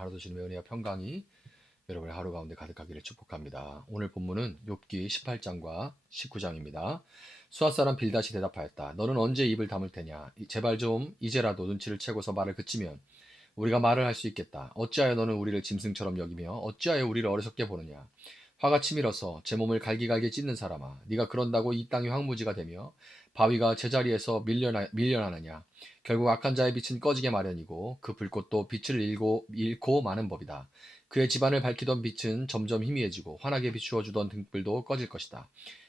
하루도 주님의 은혜와 평강이 여러분의 하루 가운데 가득하기를 축복합니다. 오늘 본문은 욥기 18장과 19장입니다. 수아 사람 빌닷이 대답하였다. 너는 언제 입을 다물 테냐? 제발 좀 이제라도 눈치를 채고서 말을 그치면 우리가 말을 할 수 있겠다. 어찌하여 너는 우리를 짐승처럼 여기며 어찌하여 우리를 어리석게 보느냐? 화가 치밀어서 제 몸을 갈기갈기 찢는 사람아, 네가 그런다고 이 땅이 황무지가 되며 바위가 제자리에서 밀려나느냐? 결국 악한 자의 빛은 꺼지게 마련이고 그 불꽃도 빛을 잃고 마는 법이다. 그의 집안을 밝히던 빛은 점점 희미해지고 환하게 비추어 주던 등불도 꺼질 것이다.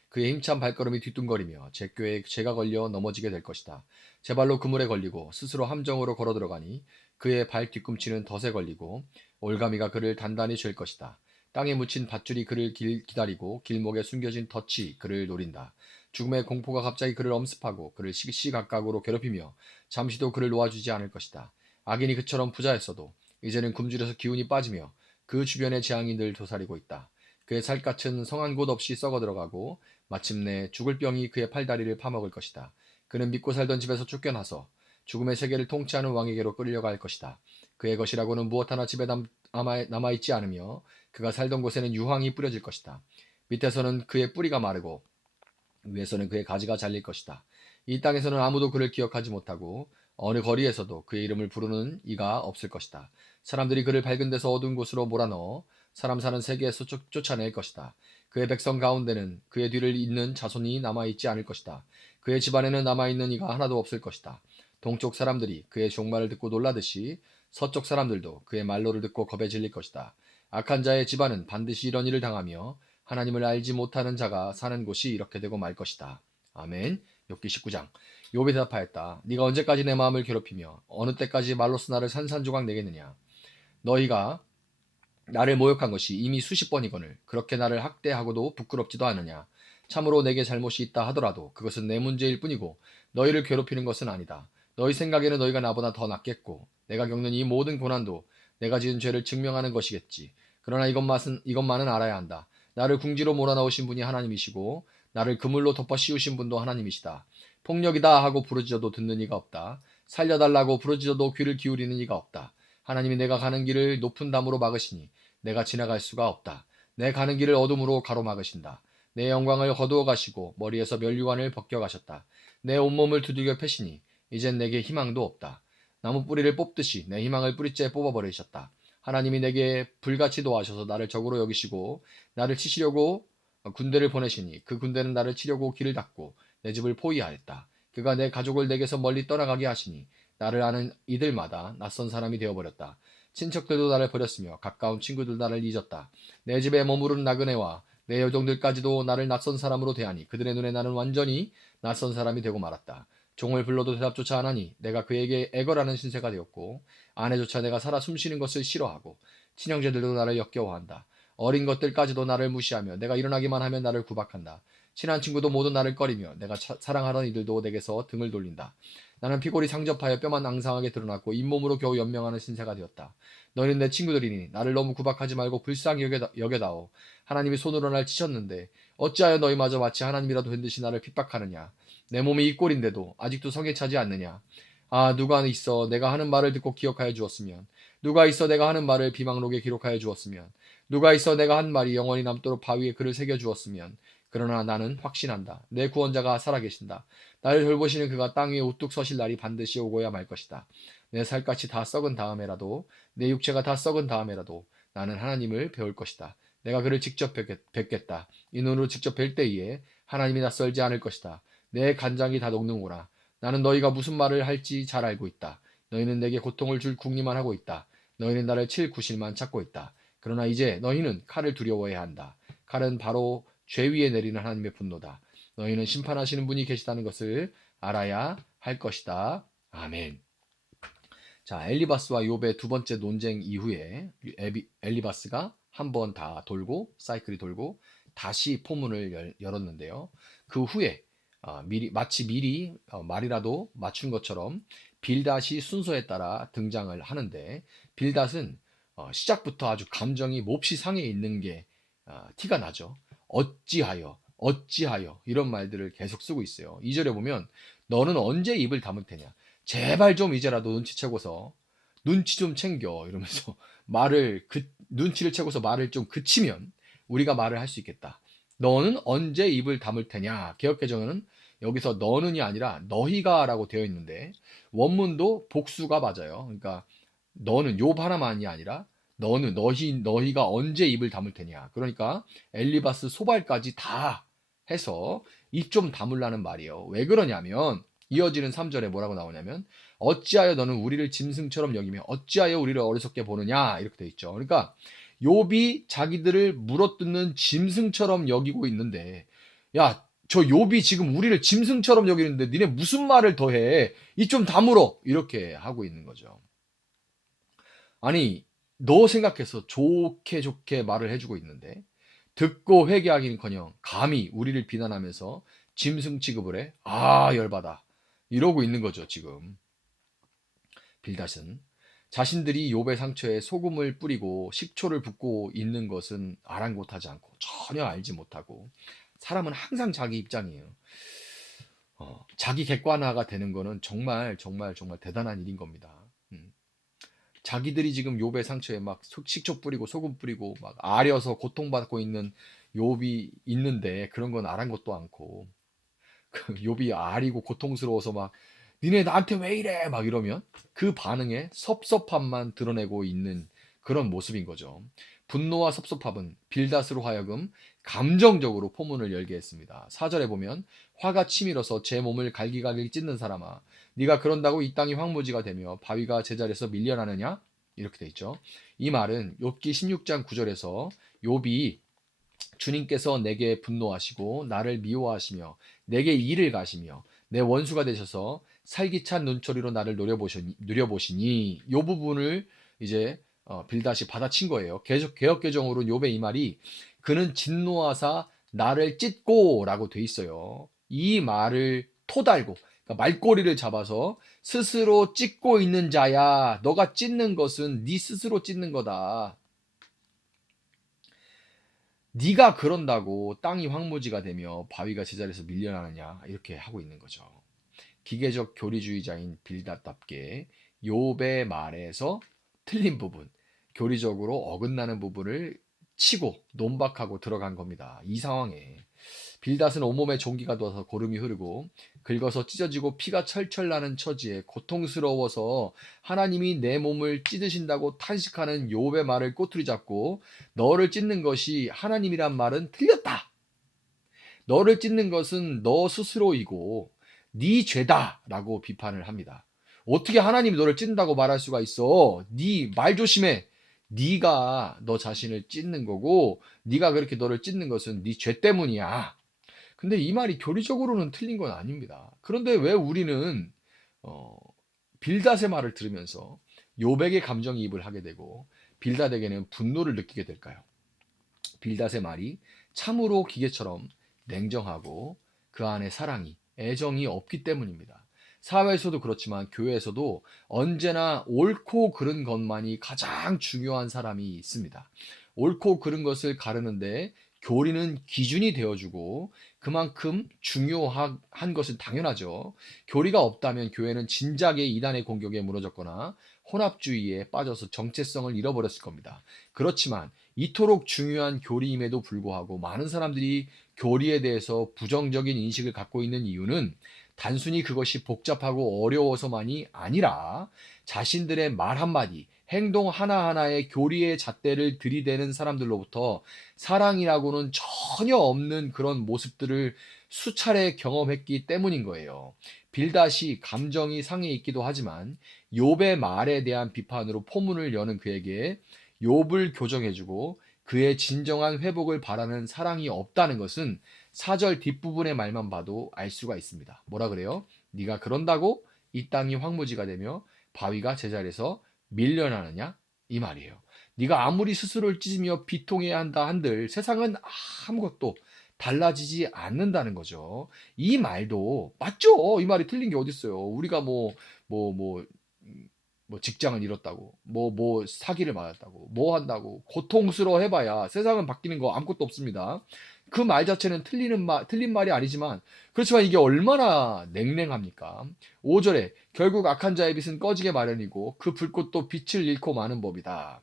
그의 힘찬 발걸음이 뒤뚱거리며 제 꾀에 재가 걸려 넘어지게 될 것이다. 제 발로 그물에 걸리고 스스로 함정으로 걸어 들어가니 그의 발 뒤꿈치는 덫에 걸리고 올가미가 그를 단단히 쥘 것이다. 땅에 묻힌 밧줄이 그를 기다리고 길목에 숨겨진 덫이 그를 노린다. 죽음의 공포가 갑자기 그를 엄습하고 그를 시시각각으로 괴롭히며 잠시도 그를 놓아주지 않을 것이다. 악인이 그처럼 부자였어도 이제는 굶주려서 기운이 빠지며 그 주변의 재앙이 늘 도사리고 있다. 그의 살갗은 성한 곳 없이 썩어 들어가고 마침내 죽을 병이 그의 팔다리를 파먹을 것이다. 그는 믿고 살던 집에서 쫓겨나서 죽음의 세계를 통치하는 왕에게로 끌려갈 것이다. 그의 것이라고는 무엇 하나 집에 남아있지 않으며 그가 살던 곳에는 유황이 뿌려질 것이다. 밑에서는 그의 뿌리가 마르고 위에서는 그의 가지가 잘릴 것이다. 이 땅에서는 아무도 그를 기억하지 못하고 어느 거리에서도 그의 이름을 부르는 이가 없을 것이다. 사람들이 그를 밝은 데서 어두운 곳으로 몰아넣어 사람 사는 세계에서 쫓아낼 것이다. 그의 백성 가운데는 그의 뒤를 잇는 자손이 남아있지 않을 것이다. 그의 집안에는 남아있는 이가 하나도 없을 것이다. 동쪽 사람들이 그의 종말을 듣고 놀라듯이 서쪽 사람들도 그의 말로를 듣고 겁에 질릴 것이다. 악한 자의 집안은 반드시 이런 일을 당하며 하나님을 알지 못하는 자가 사는 곳이 이렇게 되고 말 것이다. 아멘. 욥기 19장. 욥이 대답하였다. 네가 언제까지 내 마음을 괴롭히며 어느 때까지 말로써 나를 산산조각 내겠느냐? 너희가 나를 모욕한 것이 이미 수십 번이거늘 그렇게 나를 학대하고도 부끄럽지도 않으냐? 참으로 내게 잘못이 있다 하더라도 그것은 내 문제일 뿐이고 너희를 괴롭히는 것은 아니다. 너희 생각에는 너희가 나보다 더 낫겠고 내가 겪는 이 모든 고난도 내가 지은 죄를 증명하는 것이겠지. 그러나 이것만은 알아야 한다. 나를 궁지로 몰아넣으신 분이 하나님이시고 나를 그물로 덮어 씌우신 분도 하나님이시다. 폭력이다 하고 부르짖어도 듣는 이가 없다. 살려달라고 부르짖어도 귀를 기울이는 이가 없다. 하나님이 내가 가는 길을 높은 담으로 막으시니 내가 지나갈 수가 없다. 내 가는 길을 어둠으로 가로막으신다. 내 영광을 거두어 가시고 머리에서 면류관을 벗겨 가셨다. 내 온몸을 두들겨 패시니 이젠 내게 희망도 없다. 나무 뿌리를 뽑듯이 내 희망을 뿌리째 뽑아버리셨다. 하나님이 내게 불같이 도와셔서 나를 적으로 여기시고 나를 치시려고 군대를 보내시니 그 군대는 나를 치려고 길을 닫고 내 집을 포위하였다. 그가 내 가족을 내게서 멀리 떠나가게 하시니 나를 아는 이들마다 낯선 사람이 되어버렸다. 친척들도 나를 버렸으며 가까운 친구들 나를 잊었다. 내 집에 머무르는 나그네와 내 여종들까지도 나를 낯선 사람으로 대하니 그들의 눈에 나는 완전히 낯선 사람이 되고 말았다. 종을 불러도 대답조차 안 하니 내가 그에게 애걸하는 신세가 되었고 아내조차 내가 살아 숨쉬는 것을 싫어하고 친형제들도 나를 역겨워한다. 어린 것들까지도 나를 무시하며 내가 일어나기만 하면 나를 구박한다. 친한 친구도 모두 나를 꺼리며 내가 사랑하던 이들도 내게서 등을 돌린다. 나는 피골이 상접하여 뼈만 앙상하게 드러났고 잇몸으로 겨우 연명하는 신세가 되었다. 너희는 내 친구들이니 나를 너무 구박하지 말고 불쌍히 여겨다오. 하나님이 손으로 날 치셨는데 어찌하여 너희마저 마치 하나님이라도 된 듯이 나를 핍박하느냐. 내 몸이 이 꼴인데도 아직도 성에 차지 않느냐. 아, 누가 있어 내가 하는 말을 듣고 기억하여 주었으면, 누가 있어 내가 하는 말을 비망록에 기록하여 주었으면, 누가 있어 내가 한 말이 영원히 남도록 바위에 글을 새겨 주었으면. 그러나 나는 확신한다. 내 구원자가 살아계신다. 나를 돌보시는 그가 땅 위에 우뚝 서실 날이 반드시 오고야 말 것이다. 내 살갗이 다 썩은 다음에라도, 내 육체가 다 썩은 다음에라도 나는 하나님을 배울 것이다. 내가 그를 직접 뵙겠다. 이 눈으로 직접 뵐 때에 하나님이 낯설지 않을 것이다. 내 간장이 다 녹는구나. 나는 너희가 무슨 말을 할지 잘 알고 있다. 너희는 내게 고통을 줄 궁리만 하고 있다. 너희는 나를 칠 구실만 찾고 있다. 그러나 이제 너희는 칼을 두려워해야 한다. 칼은 바로 죄 위에 내리는 하나님의 분노다. 너희는 심판하시는 분이 계시다는 것을 알아야 할 것이다. 아멘. 자, 엘리바스와 욥의 두 번째 논쟁 이후에 엘리바스가 한 번 다 돌고 사이클이 돌고 다시 포문을 열었는데요. 그 후에 마치 미리 말이라도 맞춘 것처럼 빌닷이 순서에 따라 등장을 하는데, 빌닷은 시작부터 아주 감정이 몹시 상해 있는 게 티가 나죠. 어찌하여 이런 말들을 계속 쓰고 있어요. 2절에 보면 너는 언제 입을 다물 테냐. 제발 좀 이제라도 눈치채고서 눈치 좀 챙겨 이러면서 말을 눈치를 채고서 말을 좀 그치면 우리가 말을 할 수 있겠다. 너는 언제 입을 다물 테냐? 개역개정은 여기서 너는이 아니라 너희가라고 되어 있는데 원문도 복수가 맞아요. 그러니까 너는 요 하나만이 아니라 너는 너희가 언제 입을 다물 테냐. 그러니까 엘리바스 소발까지 다 해서 입 좀 다물라는 말이에요. 왜 그러냐면 이어지는 3절에 뭐라고 나오냐면 어찌하여 너는 우리를 짐승처럼 여기며 어찌하여 우리를 어리석게 보느냐 이렇게 돼 있죠. 그러니까 욥이 자기들을 물어뜯는 짐승처럼 여기고 있는데 야, 저 욥이 지금 우리를 짐승처럼 여기는데 니네 무슨 말을 더해? 입 좀 다물어. 이렇게 하고 있는 거죠. 아니, 너 생각해서 좋게 좋게 말을 해주고 있는데 듣고 회개하기는커녕 감히 우리를 비난하면서 짐승 취급을 해? 아, 열받아. 이러고 있는 거죠, 지금. 빌닷은 자신들이 욥의 상처에 소금을 뿌리고 식초를 붓고 있는 것은 아랑곳하지 않고 전혀 알지 못하고 사람은 항상 자기 입장이에요. 자기 객관화가 되는 거는 정말 정말 정말 대단한 일인 겁니다. 자기들이 지금 욥의 상처에 막 식초 뿌리고 소금 뿌리고 막 아려서 고통받고 있는 욥이 있는데 그런 건 아랑곳도 않고 그 욥이 아리고 고통스러워서 막 니네 나한테 왜 이래 막 이러면 그 반응에 섭섭함만 드러내고 있는 그런 모습인 거죠. 분노와 섭섭함은 빌닷으로 하여금 감정적으로 포문을 열게 했습니다. 4절에 보면 화가 치밀어서 제 몸을 갈기갈기 찢는 사람아 네가 그런다고 이 땅이 황무지가 되며 바위가 제자리에서 밀려나느냐 이렇게 돼 있죠. 이 말은 욥기 16장 9절에서 욥이 주님께서 내게 분노하시고 나를 미워하시며 내게 이를 가시며 내 원수가 되셔서 살기찬 눈초리로 나를 누려보시니 이 부분을 이제 빌닷이 받아친 거예요. 개역개정으로 욥의 이 말이 그는 진노하사 나를 찢고라고 돼 있어요. 이 말을 토달고 그러니까 말꼬리를 잡아서 스스로 찢고 있는 자야. 너가 찢는 것은 네 스스로 찢는 거다. 네가 그런다고 땅이 황무지가 되며 바위가 제자리에서 밀려나느냐 이렇게 하고 있는 거죠. 기계적 교리주의자인 빌닷답게 욥의 말에서 틀린 부분, 교리적으로 어긋나는 부분을 치고 논박하고 들어간 겁니다. 이 상황에 빌닷은 온몸에 종기가 돌아서 고름이 흐르고 긁어서 찢어지고 피가 철철 나는 처지에 고통스러워서 하나님이 내 몸을 찢으신다고 탄식하는 욥의 말을 꼬투리 잡고 너를 찢는 것이 하나님이란 말은 틀렸다. 너를 찢는 것은 너 스스로이고 네 죄다라고 비판을 합니다. 어떻게 하나님이 너를 찢는다고 말할 수가 있어? 네 말 조심해. 네가 너 자신을 찢는 거고 네가 그렇게 너를 찢는 것은 네 죄 때문이야. 근데 이 말이 교리적으로는 틀린 건 아닙니다. 그런데 왜 우리는 어, 빌닷의 말을 들으면서 요백의 감정이입을 하게 되고 빌닷에게는 분노를 느끼게 될까요? 빌닷의 말이 참으로 기계처럼 냉정하고 그 안에 사랑이, 애정이 없기 때문입니다. 사회에서도 그렇지만 교회에서도 언제나 옳고 그른 것만이 가장 중요한 사람이 있습니다. 옳고 그른 것을 가르는데 교리는 기준이 되어주고 그만큼 중요한 것은 당연하죠. 교리가 없다면 교회는 진작에 이단의 공격에 무너졌거나 혼합주의에 빠져서 정체성을 잃어버렸을 겁니다. 그렇지만 이토록 중요한 교리임에도 불구하고 많은 사람들이 교리에 대해서 부정적인 인식을 갖고 있는 이유는 단순히 그것이 복잡하고 어려워서만이 아니라 자신들의 말 한마디, 행동 하나하나에 교리의 잣대를 들이대는 사람들로부터 사랑이라고는 전혀 없는 그런 모습들을 수차례 경험했기 때문인 거예요. 빌닷이 감정이 상해 있기도 하지만 욥의 말에 대한 비판으로 포문을 여는 그에게 욥을 교정해주고 그의 진정한 회복을 바라는 사랑이 없다는 것은 4절 뒷부분의 말만 봐도 알 수가 있습니다. 뭐라 그래요? 네가 그런다고 이 땅이 황무지가 되며 바위가 제자리에서 밀려나느냐? 이 말이에요. 네가 아무리 스스로를 찢으며 비통해야 한다 한들 세상은 아무것도 달라지지 않는다는 거죠. 이 말도 맞죠? 이 말이 틀린 게 어딨어요. 우리가 뭐, 뭐, 뭐 직장을 잃었다고, 뭐 사기를 맞았다고, 뭐 한다고 고통스러워 해봐야 세상은 바뀌는 거 아무것도 없습니다. 그 말 자체는 틀린 말이 아니지만 그렇지만 이게 얼마나 냉랭합니까? 5절에 결국 악한 자의 빛은 꺼지게 마련이고 그 불꽃도 빛을 잃고 마는 법이다.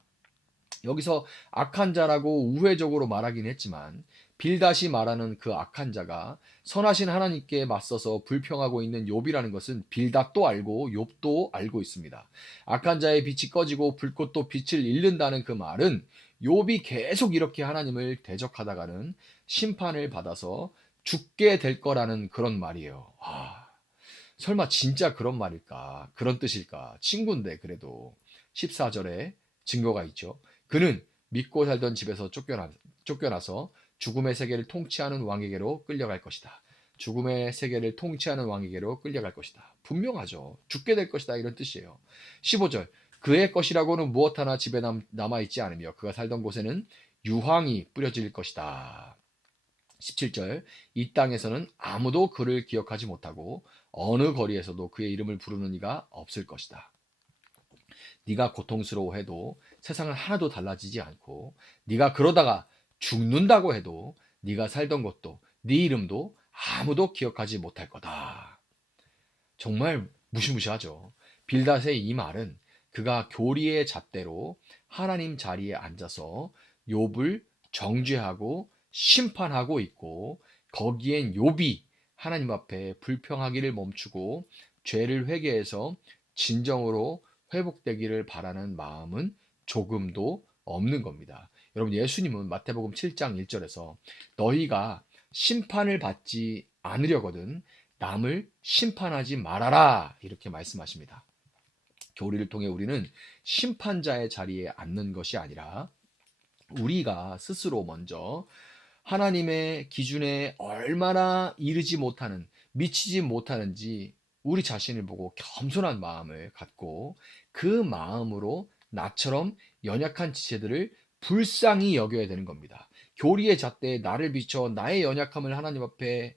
여기서 악한 자라고 우회적으로 말하긴 했지만 빌닷이 말하는 그 악한 자가 선하신 하나님께 맞서서 불평하고 있는 욥이라는 것은 빌닷도 알고 욥도 알고 있습니다. 악한 자의 빛이 꺼지고 불꽃도 빛을 잃는다는 그 말은 욥이 계속 이렇게 하나님을 대적하다가는 심판을 받아서 죽게 될 거라는 그런 말이에요. 설마 진짜 그런 말일까? 그런 뜻일까? 친구인데 그래도 14절에 증거가 있죠. 그는 믿고 살던 집에서 쫓겨나서 죽음의 세계를 통치하는 왕에게로 끌려갈 것이다. 죽음의 세계를 통치하는 왕에게로 끌려갈 것이다. 분명하죠. 죽게 될 것이다 이런 뜻이에요. 15절 그의 것이라고는 무엇 하나 집에 남아있지 않으며 그가 살던 곳에는 유황이 뿌려질 것이다. 17절 이 땅에서는 아무도 그를 기억하지 못하고 어느 거리에서도 그의 이름을 부르는 이가 없을 것이다. 네가 고통스러워해도 세상은 하나도 달라지지 않고 네가 그러다가 죽는다고 해도 네가 살던 곳도 네 이름도 아무도 기억하지 못할 거다. 정말 무시무시하죠. 빌닷의 이 말은 그가 교리의 잣대로 하나님 자리에 앉아서 욥을 정죄하고 심판하고 있고 거기엔 욥이 하나님 앞에 불평하기를 멈추고 죄를 회개해서 진정으로 회복되기를 바라는 마음은 조금도 없는 겁니다. 여러분 예수님은 마태복음 7장 1절에서 너희가 심판을 받지 않으려거든 남을 심판하지 말아라 이렇게 말씀하십니다. 교리를 통해 우리는 심판자의 자리에 앉는 것이 아니라 우리가 스스로 먼저 하나님의 기준에 얼마나 이르지 못하는, 미치지 못하는지 우리 자신을 보고 겸손한 마음을 갖고 그 마음으로 나처럼 연약한 지체들을 불쌍히 여겨야 되는 겁니다. 교리의 잣대에 나를 비춰 나의 연약함을 하나님 앞에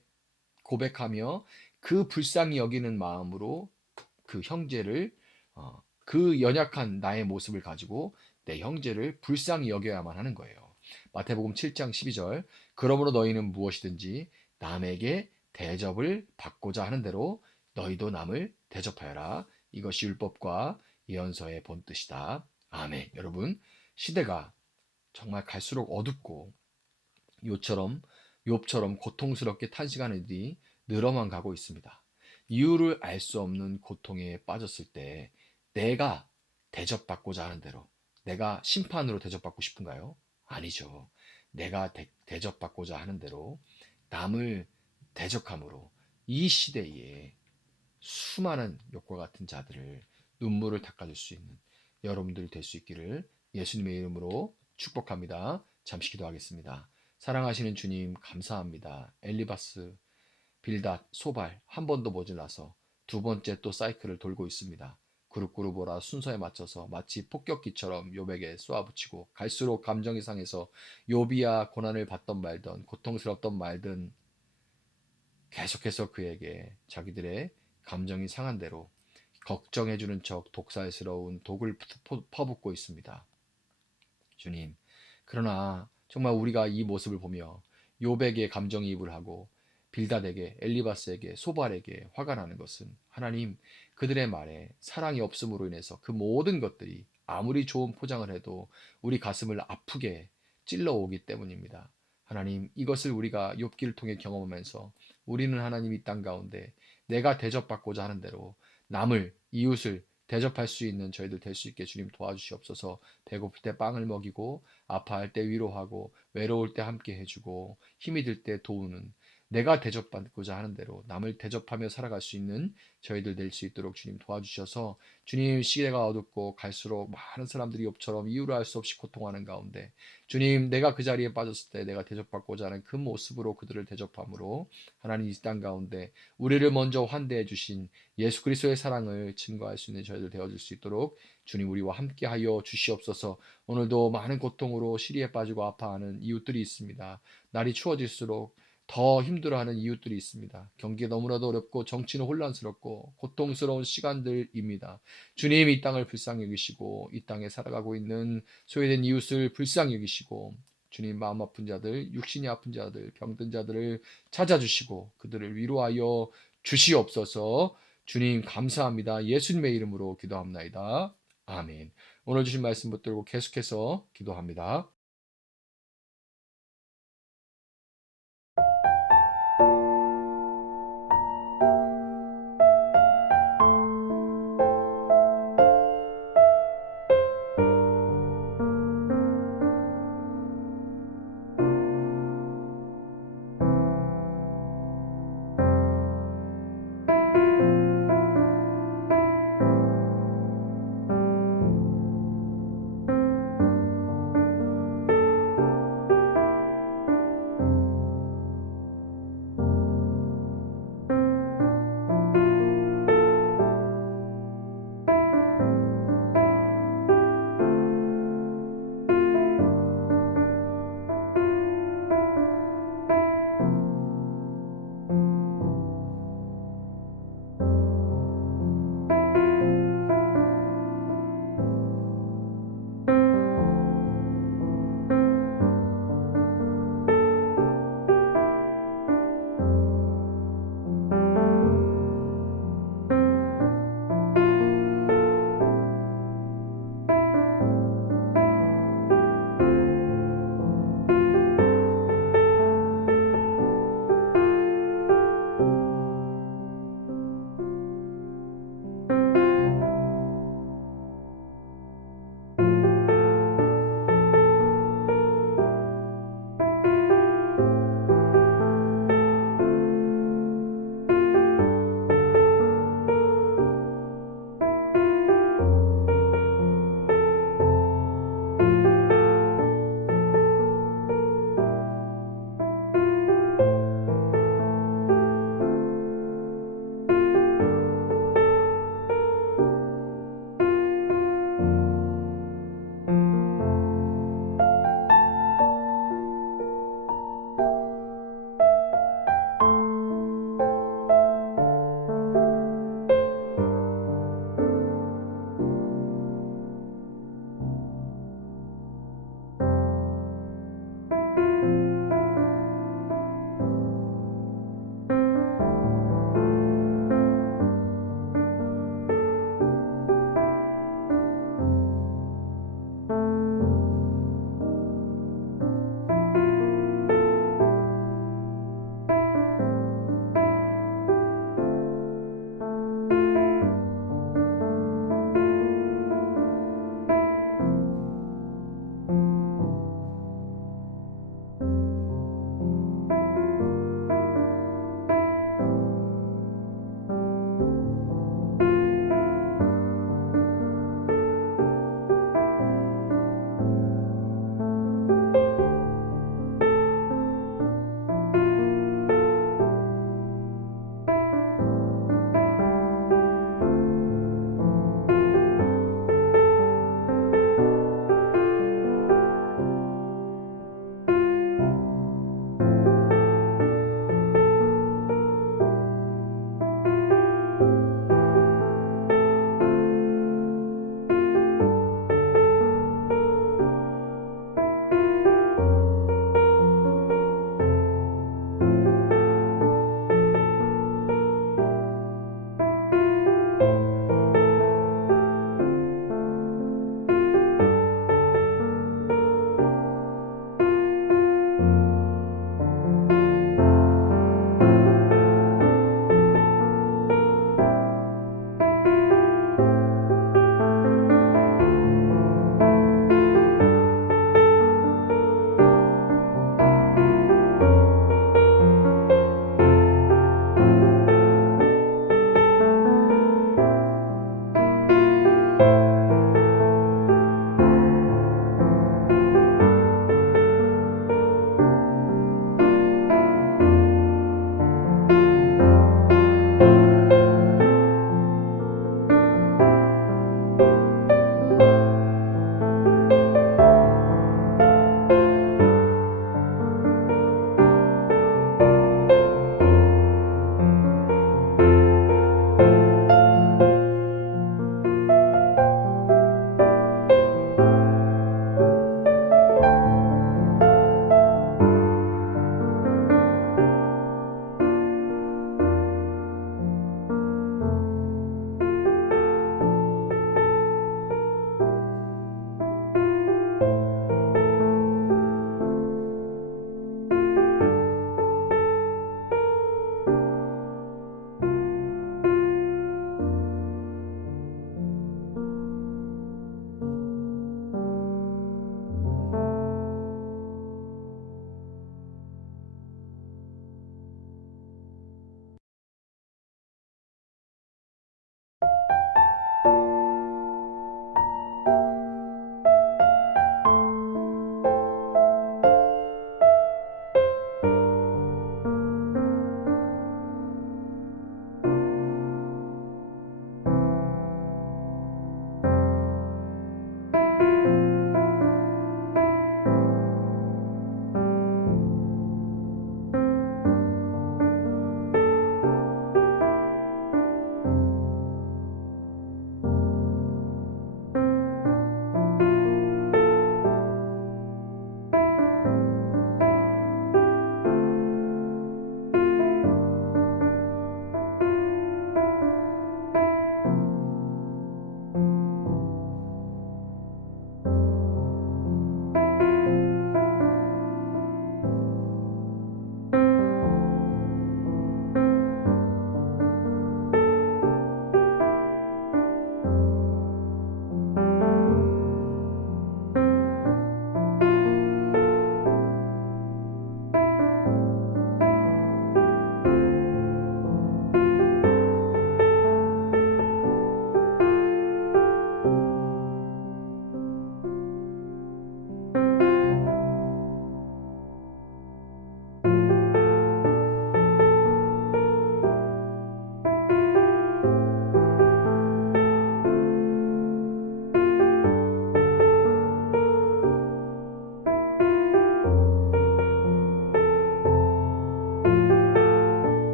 고백하며 그 불쌍히 여기는 마음으로 그 형제를 그 연약한 나의 모습을 가지고 내 형제를 불쌍히 여겨야만 하는 거예요. 마태복음 7장 12절 그러므로 너희는 무엇이든지 남에게 대접을 받고자 하는 대로 너희도 남을 대접하여라. 이것이 율법과 예언서의 본뜻이다. 아멘. 여러분 시대가 정말 갈수록 어둡고 욥처럼 고통스럽게 탄식하는 일이 늘어만 가고 있습니다. 이유를 알 수 없는 고통에 빠졌을 때 내가 대접받고자 하는 대로 내가 심판으로 대접받고 싶은가요? 아니죠. 내가 대접받고자 하는 대로 남을 대적함으로 이 시대에 수많은 욕과 같은 자들을 눈물을 닦아줄 수 있는 여러분들이 될 수 있기를 예수님의 이름으로 축복합니다. 잠시 기도하겠습니다. 사랑하시는 주님 감사합니다. 엘리바스, 빌닷, 소발 한 번도 모자라서 두 번째 또 사이클을 돌고 있습니다. 그룹 오라 순서에 맞춰서 마치 폭격기처럼 욥에게 쏘아붙이고 갈수록 감정이 상해서 욥이야 고난을 받던 말든 고통스럽던 말든 계속해서 그에게 자기들의 감정이 상한 대로 걱정해주는 척 독살스러운 독을 퍼붓고 있습니다. 주님, 그러나 정말 우리가 이 모습을 보며 욥에게 감정이입을 하고 빌닷에게 엘리바스에게 소발에게 화가 나는 것은 하나님 그들의 말에 사랑이 없음으로 인해서 그 모든 것들이 아무리 좋은 포장을 해도 우리 가슴을 아프게 찔러오기 때문입니다. 하나님 이것을 우리가 욥기를 통해 경험하면서 우리는 하나님 이 땅 가운데 내가 대접받고자 하는 대로 남을 이웃을 대접할 수 있는 저희들 될 수 있게 주님 도와주시옵소서. 배고플 때 빵을 먹이고 아파할 때 위로하고 외로울 때 함께 해주고 힘이 들 때 도우는 내가 대접받고자 하는 대로 남을 대접하며 살아갈 수 있는 저희들 될 수 있도록 주님 도와주셔서 주님 시대가 어둡고 갈수록 많은 사람들이 욥처럼 이유를 알 수 없이 고통하는 가운데 주님 내가 그 자리에 빠졌을 때 내가 대접받고자 하는 그 모습으로 그들을 대접함으로 하나님 이 땅 가운데 우리를 먼저 환대해 주신 예수 그리스도의 사랑을 증거할 수 있는 저희들 되어줄 수 있도록 주님 우리와 함께하여 주시옵소서. 오늘도 많은 고통으로 시리에 빠지고 아파하는 이웃들이 있습니다. 날이 추워질수록 더 힘들어하는 이웃들이 있습니다. 경기가 너무나도 어렵고 정치는 혼란스럽고 고통스러운 시간들입니다. 주님 이 땅을 불쌍히 여기시고 이 땅에 살아가고 있는 소외된 이웃을 불쌍히 여기시고 주님 마음 아픈 자들, 육신이 아픈 자들, 병든 자들을 찾아주시고 그들을 위로하여 주시옵소서. 주님 감사합니다. 예수님의 이름으로 기도합나이다. 아멘. 오늘 주신 말씀 붙들고 계속해서 기도합니다.